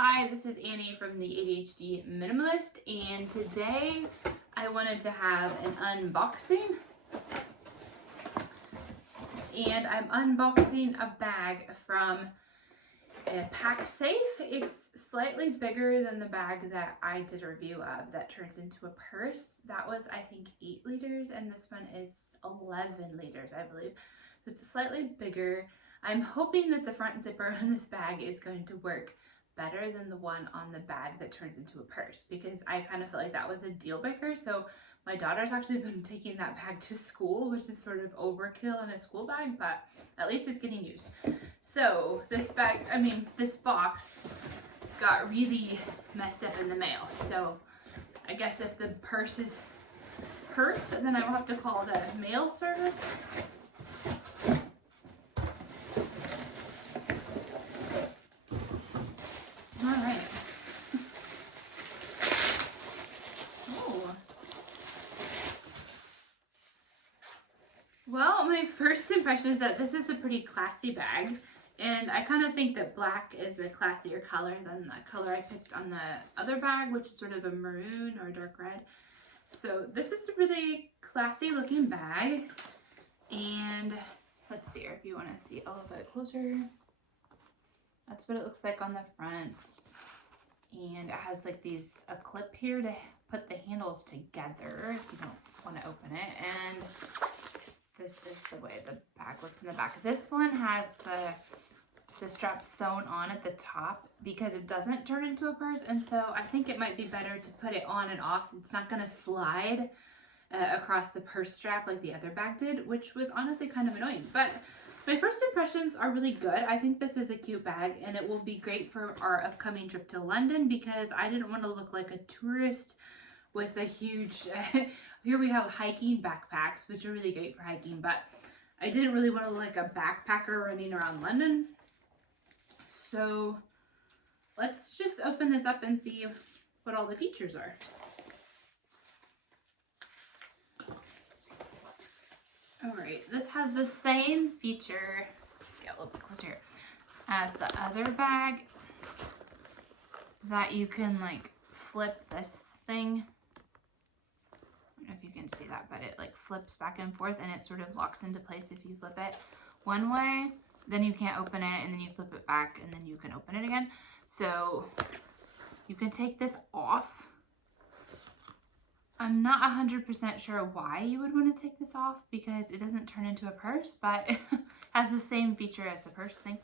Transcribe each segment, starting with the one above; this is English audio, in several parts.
Hi, this is Annie from the ADHD Minimalist, and today I wanted to have an unboxing. And I'm unboxing a bag from Pacsafe. It's slightly bigger than the bag that I did a review of that turns into a purse. That was, I think, 8 liters, and this one is 11 liters, I believe. So it's slightly bigger. I'm hoping that the front zipper on this bag is going to work better than the one on the bag that turns into a purse, because I kind of feel like that was a deal breaker. So my daughter's actually been taking that bag to school, which is sort of overkill in a school bag, but at least it's getting used. So this box got really messed up in the mail. So I guess if the purse is hurt, then I will have to call the mail service. All right. Oh. Well, my first impression is that this is a pretty classy bag, and I kind of think that black is a classier color than the color I picked on the other bag, which is sort of a maroon or dark red. So this is a really classy looking bag, and let's see here if you want to see a little bit closer. That's what it looks like on the front, and it has like a clip here to put the handles together if you don't want to open it. And this is the way the bag looks in the back. This one has the strap sewn on at the top because it doesn't turn into a purse, and so I think it might be better to put it on and off. It's not going to slide across the purse strap like the other bag did, which was honestly kind of annoying. But my first impressions are really good. I think this is a cute bag, and it will be great for our upcoming trip to London, because I didn't want to look like a tourist with a huge here we have hiking backpacks, which are really great for hiking, but I didn't really want to look like a backpacker running around London. So let's just open this up and see what all the features are. All right, this has the same feature, get a little bit closer here, as the other bag, that you can like flip this thing. I don't know if you can see that, but it like flips back and forth, and it sort of locks into place if you flip it one way. Then you can't open it, and then you flip it back, and then you can open it again. So you can take this off. I'm not 100% sure why you would want to take this off, because it doesn't turn into a purse, but it has the same feature as the purse thing.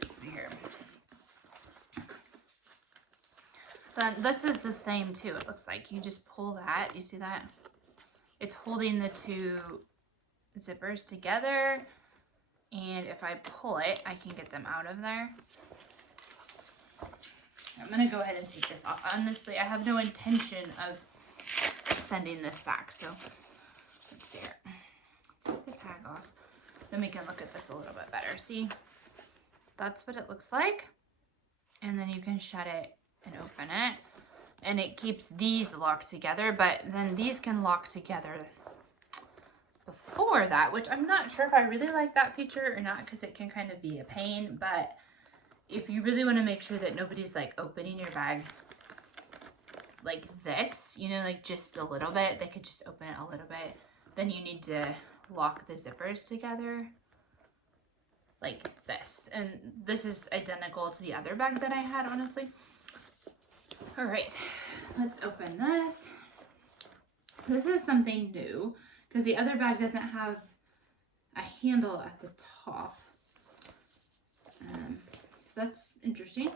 Let's see here. Then this is the same too. It looks like you just pull that. You see that? It's holding the two zippers together, and if I pull it, I can get them out of there. I'm going to go ahead and take this off. Honestly, I have no intention of sending this back, so let's see here. Take the tag off. Then we can look at this a little bit better. See, that's what it looks like. And then you can shut it and open it. And it keeps these locked together, but then these can lock together before that, which I'm not sure if I really like that feature or not, because it can kind of be a pain. But if you really want to make sure that nobody's like opening your bag like this, you know, like just a little bit, they could just open it a little bit, then you need to lock the zippers together like this. And this is identical to the other bag that I had, honestly. All right, let's open this. This is something new, because the other bag doesn't have a handle at the top. So that's interesting.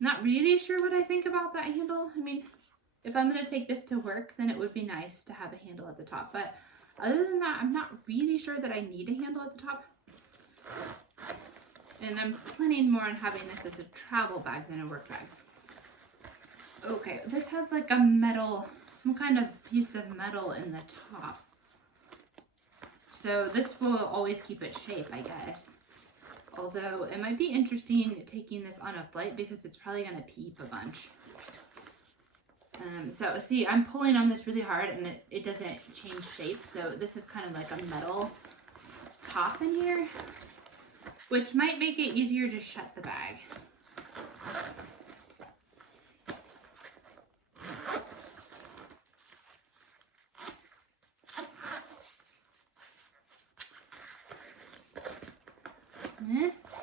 Not really sure what I think about that handle. I mean, if I'm going to take this to work, then it would be nice to have a handle at the top. But other than that, I'm not really sure that I need a handle at the top. And I'm planning more on having this as a travel bag than a work bag. Okay, this has like a metal, some kind of piece of metal in the top. So this will always keep its shape, I guess. Although it might be interesting taking this on a flight, because it's probably going to peep a bunch. So see, I'm pulling on this really hard, and it doesn't change shape. So this is kind of like a metal top in here. which might make it easier to shut the bag.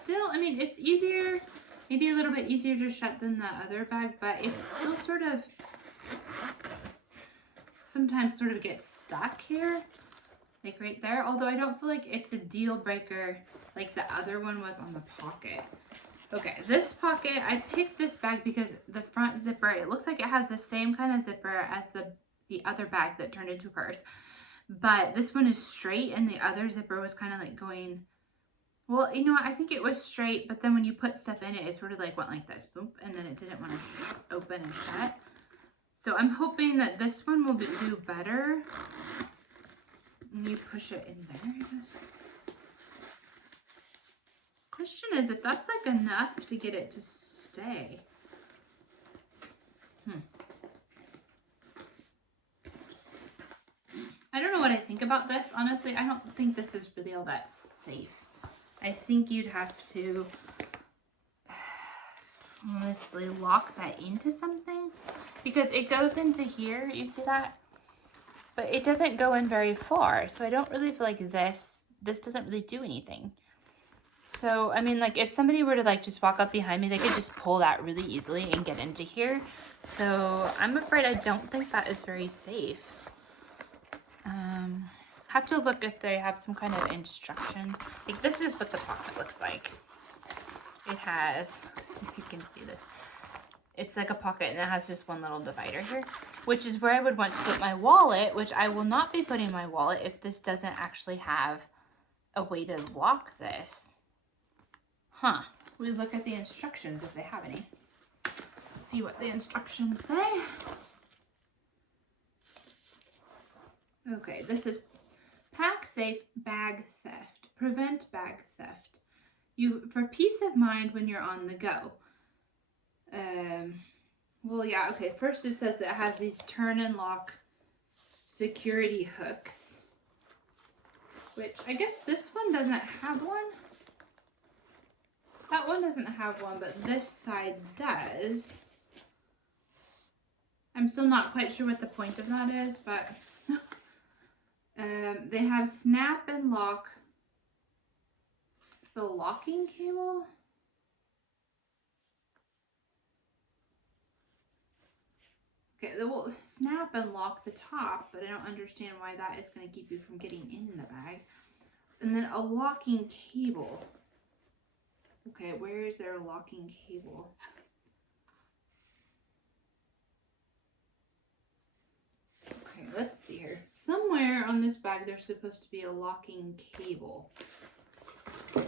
Still, I mean, it's easier, maybe a little bit easier to shut than the other bag, but it still sort of sometimes sort of gets stuck here, like right there. Although I don't feel like it's a deal breaker like the other one was on the pocket. Okay, this pocket, I picked this bag because the front zipper, it looks like it has the same kind of zipper as the other bag that turned into a purse. But this one is straight and the other zipper was kind of like going, well, you know what, I think it was straight, but then when you put stuff in it, it sort of like went like this, boom, and then it didn't want to open and shut. So I'm hoping that this one will do better. And you push it in there, I guess. Question is if that's like enough to get it to stay. I don't know what I think about this. Honestly, I don't think this is really all that safe. I think you'd have to honestly lock that into something because it goes into here. You see that? But it doesn't go in very far. So I don't really feel like this doesn't really do anything. So, I mean, like if somebody were to like just walk up behind me, they could just pull that really easily and get into here. So I'm afraid I don't think that is very safe. Have to look if they have some kind of instruction. Like this is what the pocket looks like. It has, if you can see this, it's like a pocket and it has just one little divider here, which is where I would want to put my wallet, which I will not be putting my wallet if this doesn't actually have a way to lock this. Huh. We look at the instructions if they have any. See what the instructions say. Okay, this is Pacsafe bag theft. Prevent bag theft. For peace of mind when you're on the go. Well, yeah, okay. First it says that it has these turn and lock security hooks. Which I guess this one doesn't have one. That one doesn't have one, but this side does. I'm still not quite sure what the point of that is, but they have snap and lock. The locking cable. Okay, they will snap and lock the top, but I don't understand why that is going to keep you from getting in the bag. And then a locking cable. Okay, where is there a locking cable? Okay, let's see here. Somewhere on this bag there's supposed to be a locking cable. What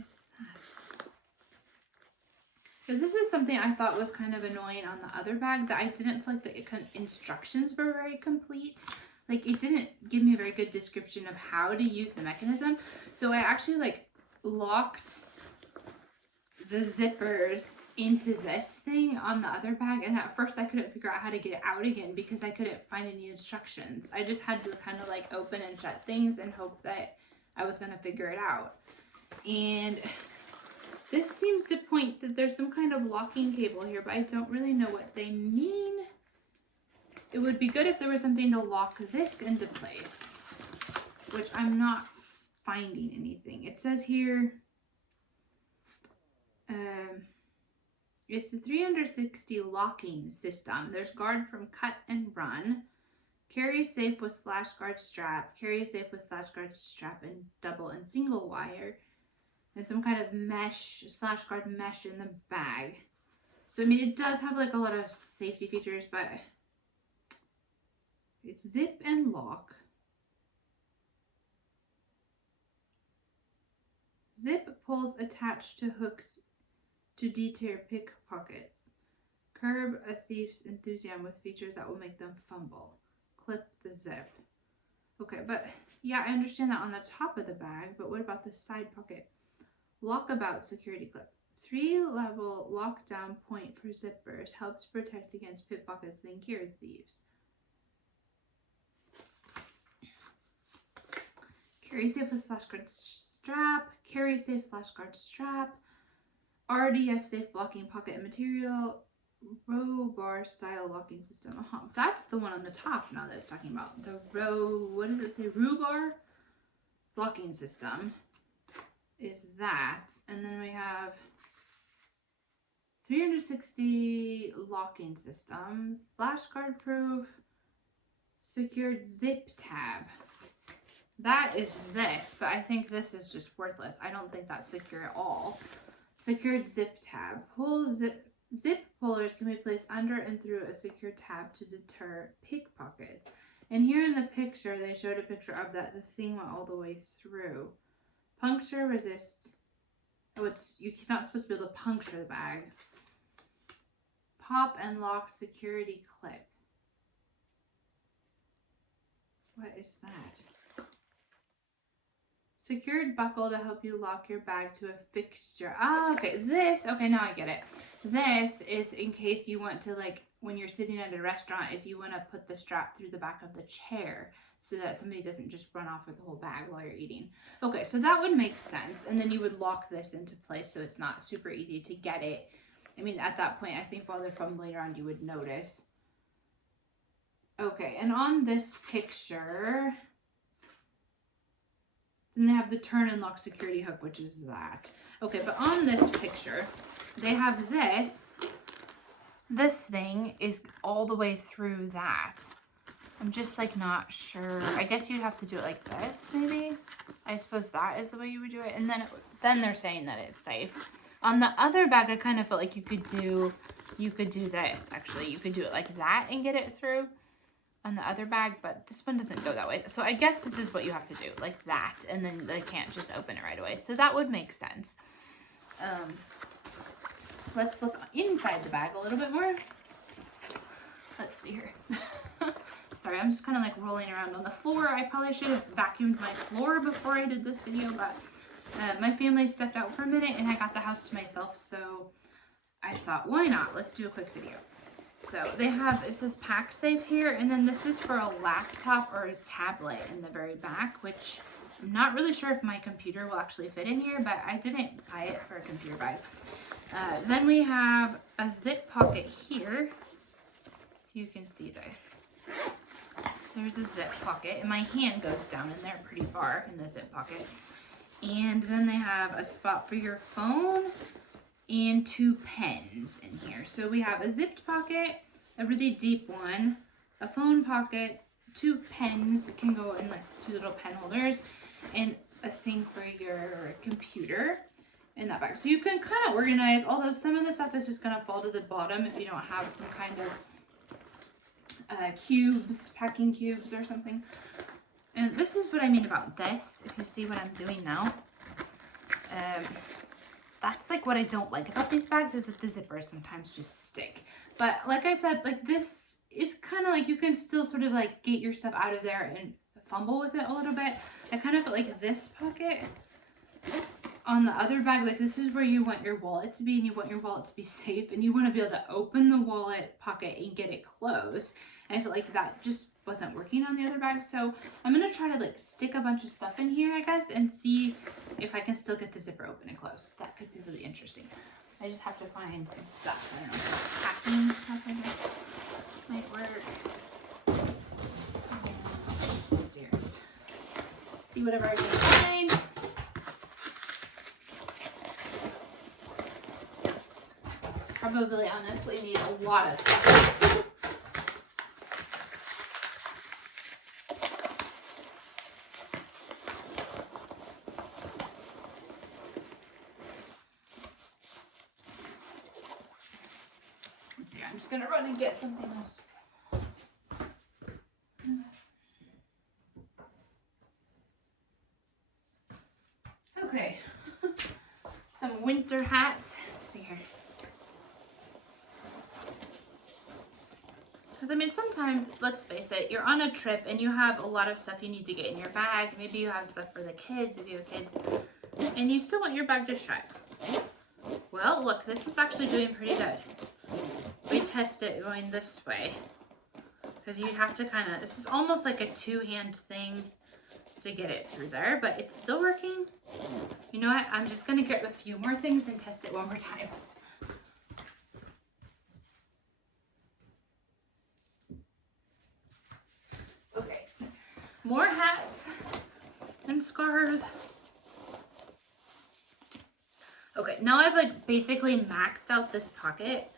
is that? Because this is something I thought was kind of annoying on the other bag, that I didn't feel like the instructions were very complete. Like it didn't give me a very good description of how to use the mechanism. So I actually like locked the zippers into this thing on the other bag, and at first I couldn't figure out how to get it out again because I couldn't find any instructions. I just had to kind of like open and shut things and hope that I was going to figure it out. And this seems to point that there's some kind of locking cable here, but I don't really know what they mean. It would be good if there was something to lock this into place, which I'm not finding anything. It says here, it's a 360 locking system. There's guard from cut and run, carry safe with slash guard strap, carry safe with slash guard strap and double and single wire, and some kind of mesh, slash guard mesh in the bag. So, I mean, it does have like a lot of safety features, but it's zip and lock. Zip pulls attached to hooks to deter pickpockets. Curb a thief's enthusiasm with features that will make them fumble. Clip the zip. Okay, but yeah, I understand that on the top of the bag, but what about the side pocket? Lockabout security clip. 3-level lockdown point for zippers helps protect against pickpockets and gear thieves. Carry safe with slash guard strap, carry safe slash guard strap, RDF safe blocking pocket and material, row bar style locking system. That's the one on the top now that it's talking about. The row, what does it say? Row bar locking system is that. And then we have 360 locking system, slash guard proof, secured zip tab. That is this, but I think this is just worthless. I don't think that's secure at all. Secured zip tab. Zip pullers can be placed under and through a secure tab to deter pickpockets. And here in the picture, they showed a picture of that. The thing went all the way through. Puncture resist. Oh, you're not supposed to be able to puncture the bag. Pop and lock security clip. What is that? Secured buckle to help you lock your bag to a fixture. Oh, okay. Okay, now I get it. This is in case you want to, like, when you're sitting at a restaurant, if you want to put the strap through the back of the chair so that somebody doesn't just run off with the whole bag while you're eating. Okay, so that would make sense. And then you would lock this into place so it's not super easy to get it. I mean, at that point, I think while they're fumbling around, you would notice. Okay, and on this picture, then they have the turn and lock security hook, which is that. Okay, but on this picture, they have this. This thing is all the way through that. I'm just like not sure. I guess you'd have to do it like this, maybe. I suppose that is the way you would do it. And then they're saying that it's safe. On the other bag, I kind of felt like you could do this, actually. You could do it like that and get it through on the other bag, but this one doesn't go that way. So I guess this is what you have to do, like that, and then they can't just open it right away. So that would make sense. Let's look inside the bag a little bit more. Let's see here. Sorry, I'm just kind of like rolling around on the floor. I probably should have vacuumed my floor before I did this video, but my family stepped out for a minute and I got the house to myself, so I thought, why not? Let's do a quick video. So they have, it says Pacsafe here, and then this is for a laptop or a tablet in the very back, which I'm not really sure if my computer will actually fit in here, but I didn't buy it for a computer bag. Then we have a zip pocket here, so you can see there. There's a zip pocket, and my hand goes down in there pretty far in the zip pocket. And then they have a spot for your phone and 2 pens in here. So we have a zipped pocket, a really deep one, a phone pocket, 2 pens that can go in like 2 little pen holders, and a thing for your computer in that bag. So you can kind of organize, although some of the stuff is just gonna fall to the bottom if you don't have some kind of cubes, packing cubes or something. And this is what I mean about this, if you see what I'm doing now. That's like what I don't like about these bags, is that the zippers sometimes just stick. But like I said, like this is kind of like you can still sort of like get your stuff out of there and fumble with it a little bit. I kind of feel like this pocket on the other bag, like this is where you want your wallet to be, and you want your wallet to be safe, and you want to be able to open the wallet pocket and get it closed. And I feel like that just wasn't working on the other bag, so I'm gonna try to like stick a bunch of stuff in here, I guess, and see if I can still get the zipper open and closed. That could be really interesting. I just have to find some stuff. I don't know, packing stuff I guess might work. Let's see whatever I can find. Probably honestly need a lot of stuff. Let's see, I'm just gonna run and get something else. Okay, some winter hats. Let's see here. Because I mean, sometimes, let's face it, you're on a trip and you have a lot of stuff you need to get in your bag. Maybe you have stuff for the kids, if you have kids, and you still want your bag to shut. Well, look, this is actually doing pretty good. We test it going this way, because you have to kind of, this is almost like a 2-hand thing. to get it through there, but it's still working. You know what? I'm just gonna get a few more things and test it one more time. Okay, more hats and scarves. Okay, now I've like basically maxed out this pocket.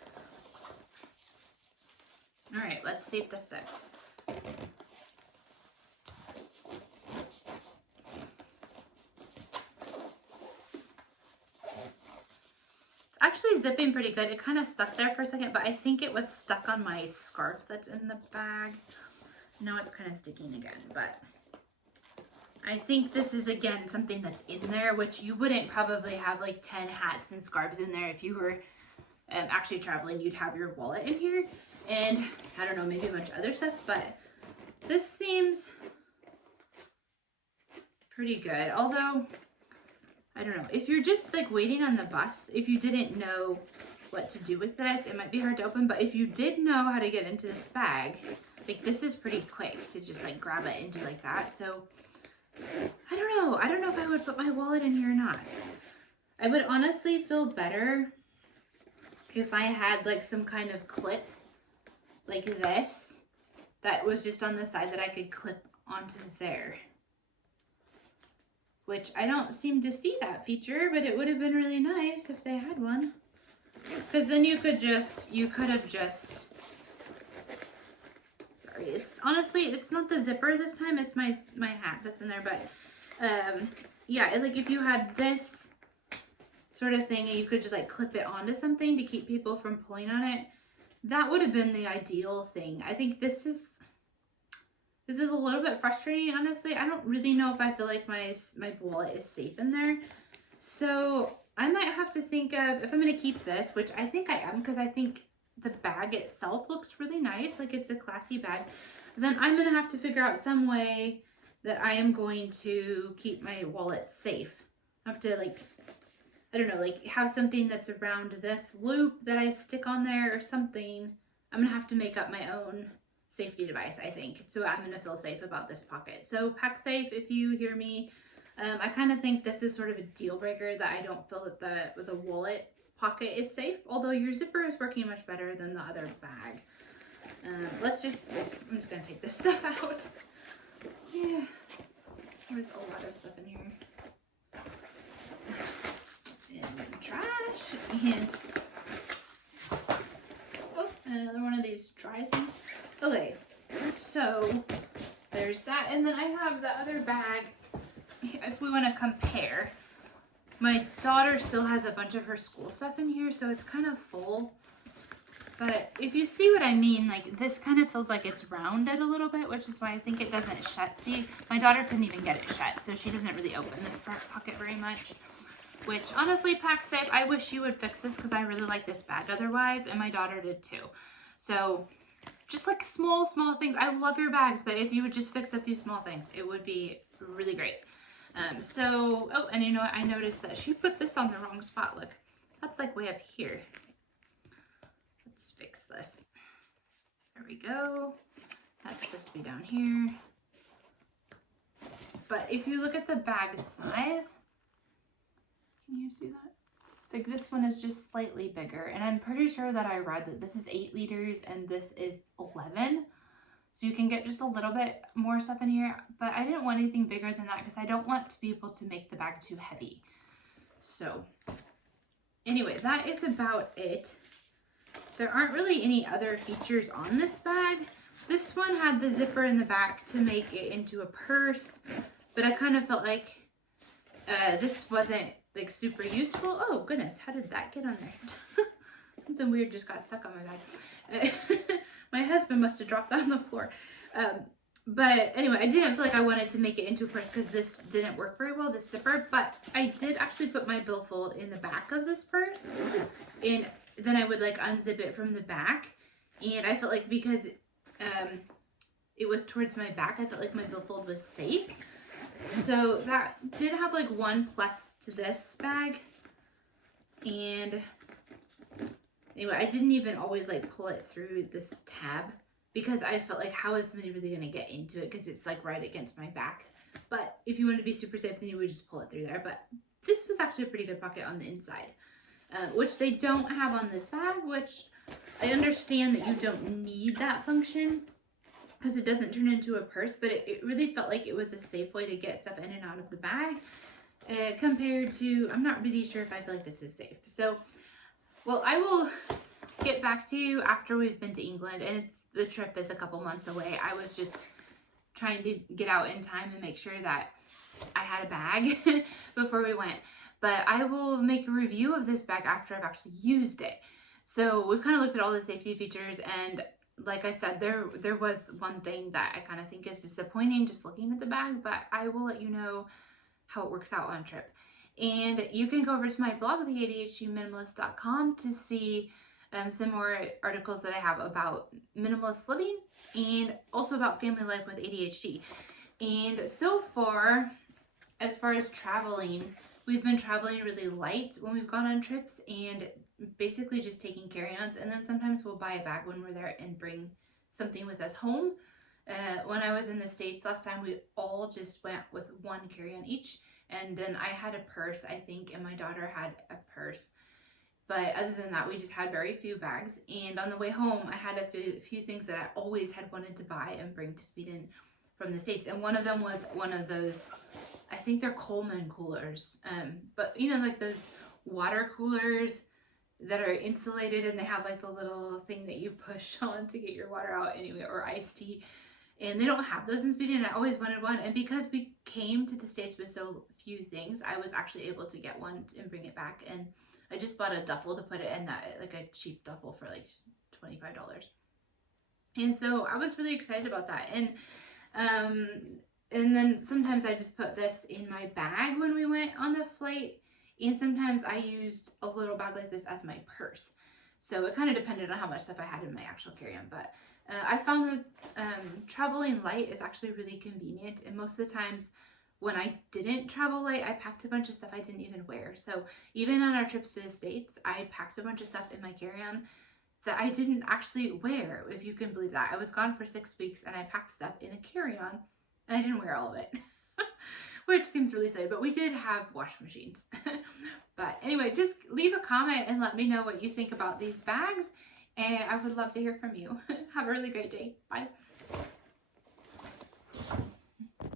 All right, let's see if this sticks. Actually zipping pretty good. It kind of stuck there for a second, but I think it was stuck on my scarf that's in the bag. Now it's kind of sticking again, but I think this is again something that's in there, which you wouldn't probably have like 10 hats and scarves in there. If you were actually traveling, you'd have your wallet in here and I don't know, maybe a bunch of other stuff, but this seems pretty good. Although I don't know, if you're just like waiting on the bus, if you didn't know what to do with this, it might be hard to open, but if you did know how to get into this bag, like this is pretty quick to just like grab it and do like that. So I don't know if I would put my wallet in here or not. I would honestly feel better if I had like some kind of clip like this that was just on the side that I could clip onto there. Which I don't seem to see that feature, but it would have been really nice if they had one. Because then you could have just, sorry, it's honestly, it's not the zipper this time, it's my hat that's in there, but yeah, like if you had this sort of thing and you could just like clip it onto something to keep people from pulling on it, that would have been the ideal thing. I think this is a little bit frustrating, honestly. I don't really know if I feel like my wallet is safe in there. So I might have to think of, if I'm going to keep this, which I think I am, because I think the bag itself looks really nice, like it's a classy bag, then I'm going to have to figure out some way that I am going to keep my wallet safe. I have to like, I don't know, like have something that's around this loop that I stick on there or something. I'm going to have to make up my own safety device, I think, so I'm going to feel safe about this pocket. So Pacsafe, if you hear me, I kind of think this is sort of a deal breaker that I don't feel that the wallet pocket is safe, although your zipper is working much better than the other bag. I'm just going to take this stuff out. Yeah, there's a lot of stuff in here. And trash, and oh, and another one of these dry things. Okay, so there's that, and then I have the other bag. If we want to compare, my daughter still has a bunch of her school stuff in here, so it's kind of full. But if you see what I mean, like this kind of feels like it's rounded a little bit, which is why I think it doesn't shut. See, my daughter couldn't even get it shut, so she doesn't really open this pocket very much. Which honestly, Pacsafe, I wish you would fix this because I really like this bag otherwise, and my daughter did too. So just like small things. I love your bags, but if you would just fix a few small things, it would be really great. Oh, and you know what? I noticed that she put this on the wrong spot. Look, that's like way up here. Let's fix this. There we go. That's supposed to be down here. But if you look at the bag size, can you see that? It's like this one is just slightly bigger, and I'm pretty sure that I read that this is 8 liters and this is 11. So you can get just a little bit more stuff in here, but I didn't want anything bigger than that because I don't want to be able to make the bag too heavy. So anyway, that is about it. There aren't really any other features on this bag. This one had the zipper in the back to make it into a purse, but I kind of felt like this wasn't like super useful. Oh goodness, how did that get on there? Something weird just got stuck on my bag. My husband must have dropped that on the floor. But anyway, I didn't feel like I wanted to make it into a purse because this didn't work very well, this zipper, but I did actually put my billfold in the back of this purse, and then I would like unzip it from the back, and I felt like because it was towards my back, I felt like my billfold was safe. So that did have like one plus to this bag, and anyway, I didn't even always like pull it through this tab because I felt like how is somebody really going to get into it because it's like right against my back. But if you wanted to be super safe, then you would just pull it through there. But this was actually a pretty good pocket on the inside, which they don't have on this bag, which I understand that you don't need that function because it doesn't turn into a purse, but it really felt like it was a safe way to get stuff in and out of the bag compared to, I'm not really sure if I feel like this is safe. So, well, I will get back to you after we've been to England, and the trip is a couple months away. I was just trying to get out in time and make sure that I had a bag before we went. But I will make a review of this bag after I've actually used it. So we've kind of looked at all the safety features, and like I said, there was one thing that I kind of think is disappointing just looking at the bag, but I will let you know how it works out on trip. And you can go over to my blog, theadhdminimalist.com, to see some more articles that I have about minimalist living and also about family life with ADHD. And so far as traveling, we've been traveling really light when we've gone on trips and basically just taking carry-ons, and then sometimes we'll buy a bag when we're there and bring something with us home. When I was in the States last time, we all just went with one carry-on each, and then I had a purse, I think, and my daughter had a purse. But other than that, we just had very few bags. And on the way home, I had a few things that I always had wanted to buy and bring to Sweden from the States. And one of them was one of those, I think they're Coleman coolers. But you know, like those water coolers that are insulated and they have like the little thing that you push on to get your water out anyway, or iced tea. And they don't have those in Sweden, and I always wanted one. And because we came to the States with so few things, I was actually able to get one and bring it back. And I just bought a duffel to put it in, that like a cheap duffel for like $25. And so I was really excited about that. And then sometimes I just put this in my bag when we went on the flight. And sometimes I used a little bag like this as my purse. So it kind of depended on how much stuff I had in my actual carry-on. But I found that traveling light is actually really convenient. And most of the times when I didn't travel light, I packed a bunch of stuff I didn't even wear. So even on our trips to the States, I packed a bunch of stuff in my carry-on that I didn't actually wear, if you can believe that. I was gone for 6 weeks and I packed stuff in a carry-on and I didn't wear all of it. Which seems really silly, but we did have wash machines. But anyway, just leave a comment and let me know what you think about these bags, and I would love to hear from you. Have a really great day. Bye.